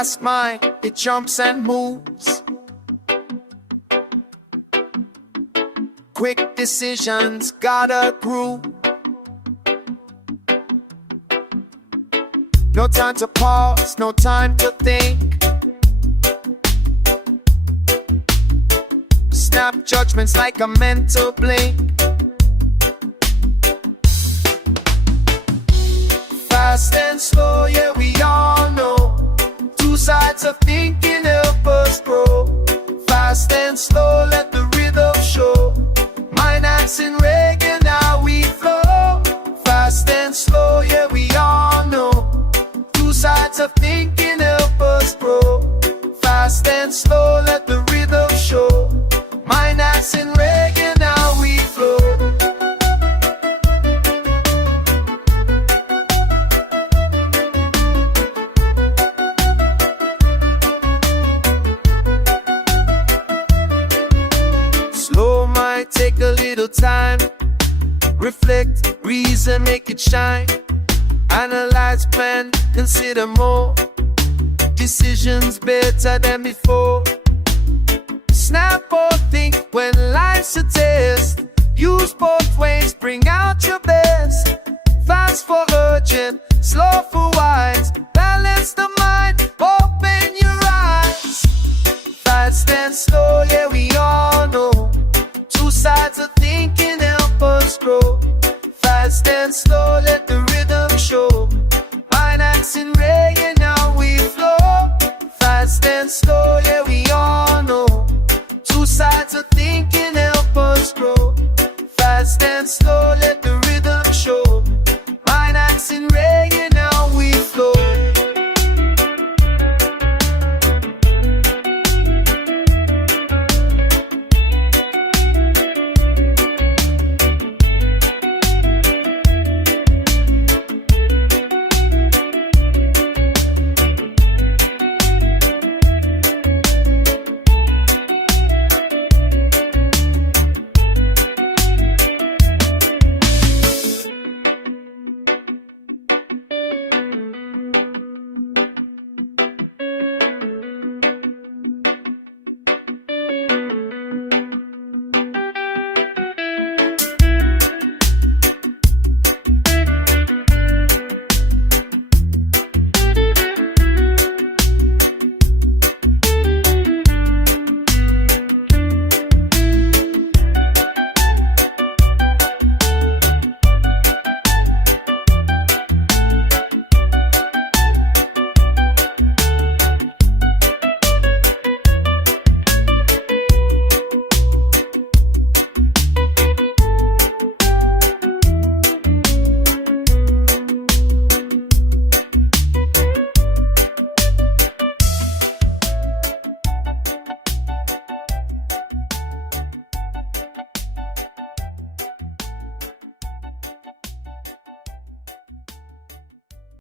fast mind, it jumps and moves. Quick decisions, got a groove. No time to pause, no time to think. Snap judgments like a mental blink. Fast and slow, yeah, we all know. Two sides of thinking help us grow. Fast and slow, let the rhythm show. Mind dancing reggae, now we flow. Fast and slow, yeah, we all know. Two sides of thinking help us grow. Fast and slow, let the rhythm show. Mind dancing reggae, now we flow. Slow might take a little time. Reflect, reason, make it shine. Analyze, plan, consider more. Decisions better than before. Snap or think when life's a test. Use both ways, bring out your best. Fast for urgent, slow for wise. Balance the mind, open your eyes. Fast and slow, yeah, we all know. Two sides of thinking help us grow. Fast and slow, let the rhythm show. Mind dancing reggae, now we flow. Fast and slow, yeah, we all